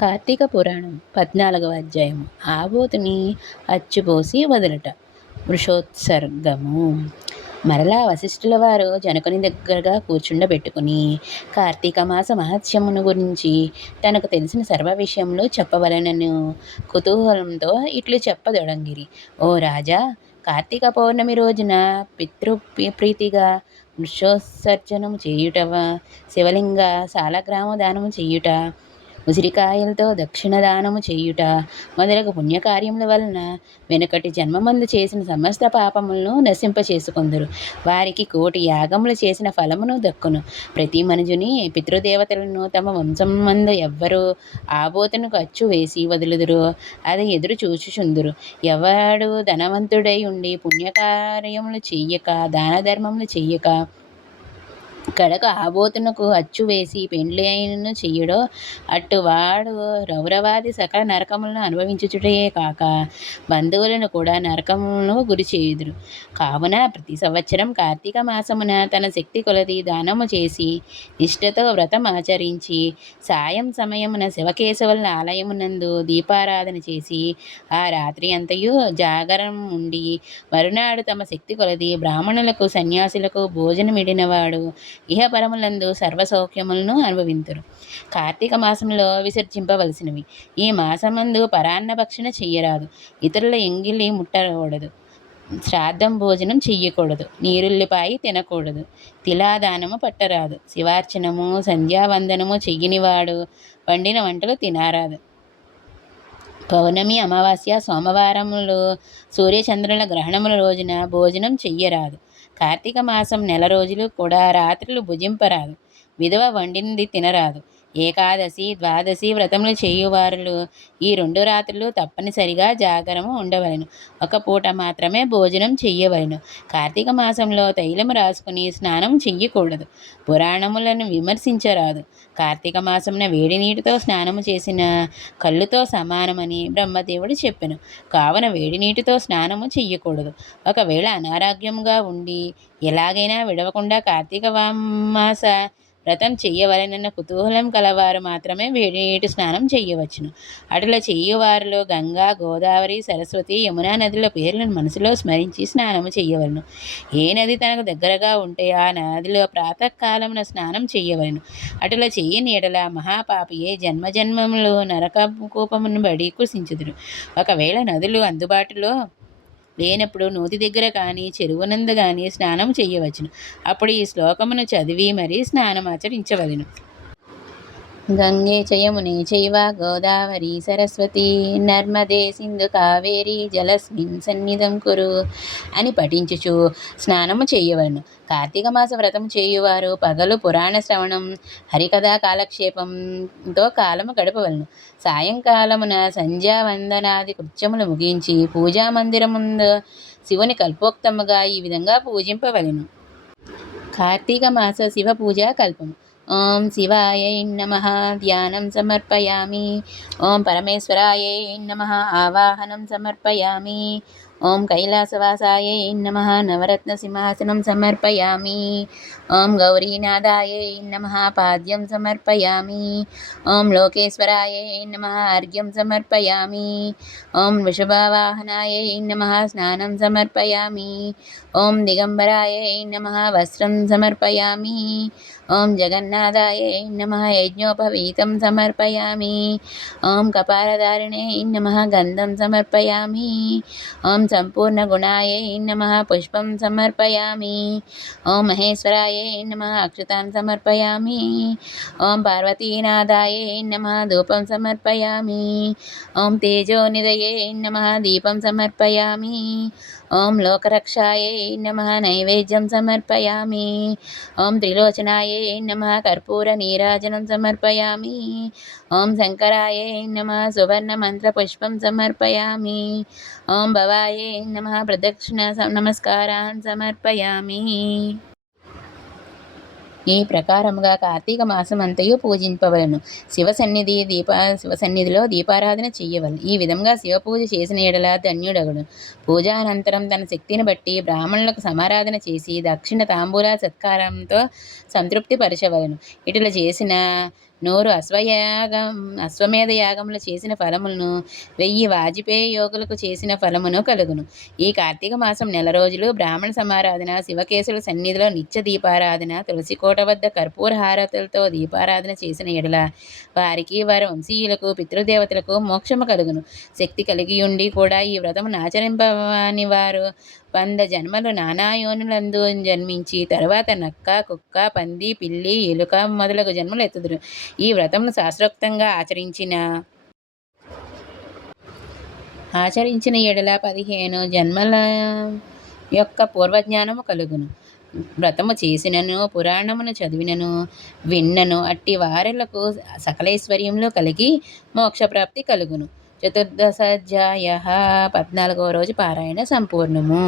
కార్తీక పురాణం 14వ అధ్యాయము. ఆబోతుని అచ్చుపోసి వదులుట. వృషోత్సర్గము. మరలా వశిష్ఠుల వారు జనకుని దగ్గరగా కూర్చుండబెట్టుకుని కార్తీక మాస మహత్యమును గురించి తనకు తెలిసిన సర్వ విషయములు చెప్పవలనను కుతూహలంతో ఇట్లు చెప్పదొడంగిరి. ఓ రాజా, కార్తీక పౌర్ణమి రోజున ప్రీతిగా వృషోత్సర్జనము చేయుటవ, శివలింగ సాలగ్రామ దానము చేయుట, ఉసిరికాయలతో దక్షిణ దానము చేయుట మొదలగు పుణ్యకార్యముల వలన వెనుకటి జన్మమందు చేసిన సమస్త పాపములను నశింపచేసుకొందురు. వారికి 1,000 యాగములు చేసిన ఫలమును దక్కును. ప్రతి మనుజుని పితృదేవతలను తమ వంశమందు ఎవ్వరు ఆబోతునకు అచ్చు వేసి వదులుదురో అది ఎదురు చూచుచుందురు. ఎవడు ధనవంతుడై ఉండి పుణ్యకార్యములు చెయ్యక దాన ధర్మములు చెయ్యక కడక ఆబోతునకు అచ్చు వేసి పెండ్లి అయినను చెయ్యడో అట్టువాడు రౌరవాది సకల నరకములను అనుభవించుటయే కాక బంధువులను కూడా నరకములను గురి చేయుదురు. కావున ప్రతి సంవత్సరం కార్తీక మాసమున తన శక్తి కొలది దానము చేసి నిష్ఠతో వ్రతం ఆచరించి సాయం సమయమున శివకేశవుల ఆలయమునందు దీపారాధన చేసి ఆ రాత్రి అంతయు జాగరం ఉండి మరునాడు తమ శక్తి కొలది బ్రాహ్మణులకు సన్యాసులకు భోజనమిడినవాడు ఇహపరములందు సర్వసౌఖ్యములను అనుభవింతురు. కార్తీక మాసంలో విసర్జింపవలసినవి. ఈ మాసమందు పరాన్న భక్షణ చెయ్యరాదు, ఇతరుల ఎంగిలి ముట్టకూడదు, శ్రాద్ధం భోజనం చెయ్యకూడదు, నీరుల్లిపాయి తినకూడదు, తిలాదానము పట్టరాదు, శివార్చనము సంధ్యావందనము చెయ్యనివాడు వండిన వంటలు తినరాదు. పౌర్ణమి, అమావాస్య, సోమవారములు, సూర్యచంద్రుల గ్రహణముల రోజున భోజనం చెయ్యరాదు. కార్తీక మాసం నెల రోజులు కూడా రాత్రులు భుజింపరాదు. విధవ వండినది తినరాదు. ఏకాదశి, ద్వాదశి వ్రతములు చేయువారులు ఈ 2 రాత్రులు తప్పనిసరిగా జాగరము ఉండవలెను. ఒక పూట మాత్రమే భోజనం చెయ్యవలెను. కార్తీక మాసంలో తైలము రాసుకుని స్నానం చెయ్యకూడదు. పురాణములను విమర్శించరాదు. కార్తీక మాసమున వేడి నీటితో స్నానము చేసిన కళ్ళుతో సమానమని బ్రహ్మదేవుడు చెప్పెను. కావున వేడి నీటితో స్నానము చెయ్యకూడదు. ఒకవేళ అనారోగ్యముగా ఉండి ఎలాగైనా విడవకుండా కార్తీక మాస వ్రతం చెయ్యవలెనన్న కుతూహలం కలవారు మాత్రమే వేడి నీటి స్నానం చెయ్యవచ్చును. అటులా చెయ్యువారిలో గంగా, గోదావరి, సరస్వతి, యమునా నదుల పేర్లను మనసులో స్మరించి స్నానము చెయ్యవలను. ఏ నది తనకు దగ్గరగా ఉంటే ఆ నదిలో ప్రాతకాలమున స్నానం చెయ్యవలను. అటులా చెయ్యని ఎడల మహాపాపియే జన్మజన్మములు నరకకూపమును బడి కుసించుదురు. ఒకవేళ నదులు అందుబాటులో లేనప్పుడు నూతి దగ్గర కానీ చెరువునందు కానీ స్నానం చెయ్యవచ్చును. అప్పుడు ఈ శ్లోకమును చదివి మరీ స్నానం ఆచరించవలెను. గంగే చ యమునే చైవ గోదావరి సరస్వతి నర్మదే సింధు కావేరి జలస్మిన్ సన్నిధం కురు అని పఠించుచు స్నానము చేయవలను. కార్తీక మాస వ్రతం చేయువారు పగలు పురాణ శ్రవణం, హరికథా కాలక్షేపంతో కాలము గడపవలను. సాయంకాలమున సంధ్యావందనాది కృత్యములు ముగించి పూజామందిరముందు శివుని కల్పోక్తముగా ఈ విధంగా పూజింపవలెను. కార్తీక మాస శివ పూజా కల్పము. ఓం శివాయై నమః ధ్యానం సమర్పయామి. ఓం పరమేశ్వరాయై నమః ఆవాహనం సమర్పయామి. ఓం కైలాసవాసాయై నమః నవరత్న సింహాసనం సమర్పయామి. ఓం గౌరీనాథాయై నమః పాద్యం సమర్పయామి. ఓం లోకేశ్వరాయై నమః అర్ఘ్యం సమర్పయామి. ఓం వృషభవాహనాయై నమః స్నానం సమర్పయామి. ఓం దిగంబరాయై నమః వస్త్రం సమర్పయామి. ఓం జగన్నాథాయై నమః యజ్ఞోపవీతం సమర్పయామి. ఓం కపాలధారిణే నమః గంధం సమర్పయామి. ఓం సంపూర్ణ గుణాయై నమః పుష్పం సమర్పయామి. ఓం మహేశ్వరాయై నమః అక్షతాం సమర్పయామి. ఓం పార్వతీనాథాయై నమః ధూపం సమర్పయామి. ఓం తేజోనిధయై నమః దీపం సమర్పయామి. ఓం లోకరక్షాయై నమః నైవేద్యం సమర్పయామి. ఓం త్రిలోచనాయై నమః కర్పూర నీరాజనం సమర్పయామి. ఓం శంకరాయై నమః సువర్ణ మంత్ర పుష్పం సమర్పయామి. ఓం భవాయై నమః ప్రదక్షిణ నమస్కారాన్ సమర్పయామి. ఈ ప్రకారముగా కార్తీక మాసమంతయు పూజింపవలను. శివసన్నిధిలో దీపారాధన చెయ్యవలను. ఈ విధంగా శివపూజ చేసిన ఎడల ధన్యుడగుడు. పూజానంతరం తన శక్తిని బట్టి బ్రాహ్మణులకు సమారాధన చేసి దక్షిణ తాంబూల సత్కారంతో సంతృప్తి పరచవలను. ఇటుల చేసిన నూరు అశ్వమేధ యాగములు చేసిన ఫలములను 1000 వాజపేయ యోగులకు చేసిన ఫలమును కలుగును. ఈ కార్తీక మాసం నెల రోజులు బ్రాహ్మణ సమారాధన, శివకేశుల సన్నిధిలో నిత్య దీపారాధన, తులసికోట వద్ద కర్పూర హారతులతో దీపారాధన చేసిన ఎడల వారికి, వారి వంశీయులకు, పితృదేవతలకు మోక్షము కలుగును. శక్తి కలిగియుండి కూడా ఈ వ్రతమును ఆచరింపని వారు 100 జన్మలు నానా యోనులందు జన్మించి తరువాత నక్క, కుక్క, పంది, పిల్లి, ఎలుక మొదలగు జన్మలు ఎత్తుదురు. ఈ వ్రతమును శాస్త్రోక్తంగా ఆచరించిన ఎడల 15 జన్మల యొక్క పూర్వజ్ఞానము కలుగును. వ్రతము చేసినను, పురాణమును చదివినను, విన్నను అట్టి వారలకు సకలైశ్వర్యములు కలిగి మోక్షప్రాప్తి కలుగును. చతుర్దశాధ్యాయ 14వ రోజు పారాయణ సంపూర్ణము.